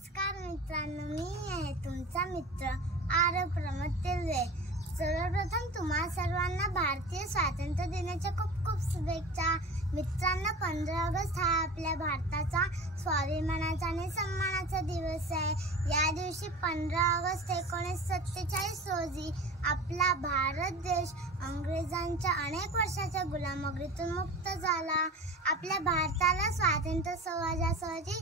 नमस्कार मित्रांनो, मी आहे तुमचा मित्र आरव प्रमोद तिर्वे। सर्वप्रथम तुम्हा सर्वांना भारतीय स्वातंत्र्य दिनाच्या खूप खूप शुभेच्छा। मित्रांनो, 15 ऑगस्ट हा आपल्या भारताचा स्वाभिमानाचा आणि सन्मानाचा दिवस आहे। या दिवशी 15 ऑगस्ट 1947 रोजी आपला भारत देश अंग्रेजांच्या अनेक वर्षाच्या गुलामगिरीतून मुक्त झाला। आपल्या भारताला स्वातंत्र्य सहजासहजी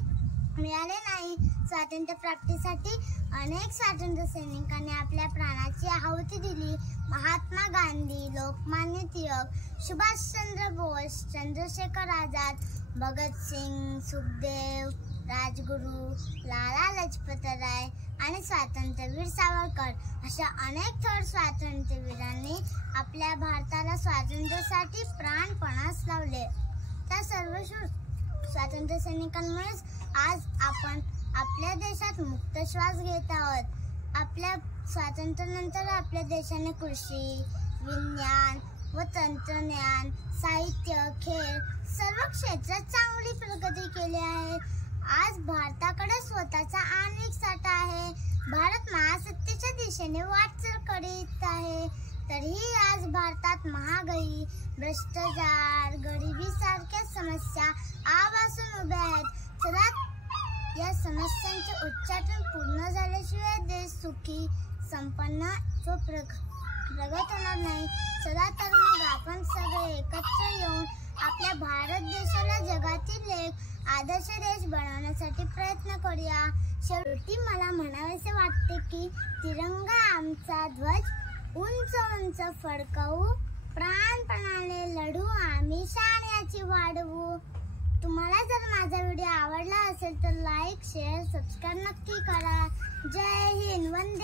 मिळाले नाही। स्वातंत्र्य प्राप्तीसाठी अनेक स्वातंत्र्य सैनिकांनी आपल्या प्राणाची आहुती दिली। महात्मा गांधी, लोकमान्य टिळक, सुभाषचंद्र बोस, चंद्रशेखर आझाद, भगतसिंग, सुखदेव, राजगुरू, लाला लजपत राय आणि स्वातंत्र्यवीर सावरकर अशा अनेक थोर स्वातंत्र्यवीरांनी आपल्या भारताला स्वातंत्र्यासाठी प्राणपणास लावले। त्या सर्व स्वातंत्र्य सैनिकांमुळेच आज आपण आपल्या देशात मुक्त श्वास घेत आहोत। आपल्या स्वातंत्र्यानंतर आपल्या देशाने कृषी, विज्ञान व तंत्रज्ञान, साहित्य, खेळ सर्व क्षेत्रात चांगली प्रगती केली आहे। आज भारताकडे स्वतःचा आण्विक साठा आहे। भारत महासत्तेच्या दिशेने वाटचाल करीत आहे। तरीही आज भारतात महागाई, भ्रष्टाचार, गरिबी सारख्या समस्या आजपासून उभ्या आहेत। सदा या समस्यांचे उच्चाटन पूर्ण झाल्याशिवाय देश सुखी, संपन्न व प्रगत होणार नाही। सदा तर मग आपण सगळे एकत्र येऊन आपल्या भारत देशाला जगातील एक आदर्श देश बनवण्यासाठी प्रयत्न करूया। शेवटी मला म्हणावेसे वाटते की तिरंगा आमचा ध्वज उंच उंच फडकवू, प्राणपणाने लढू, आम्ही शान याची वाढवू। तुम्हाला जर माझा व्हिडिओ आवडला असेल तर लाईक, शेअर, सबस्क्राईब नक्की करा। जय हिंद, वंदे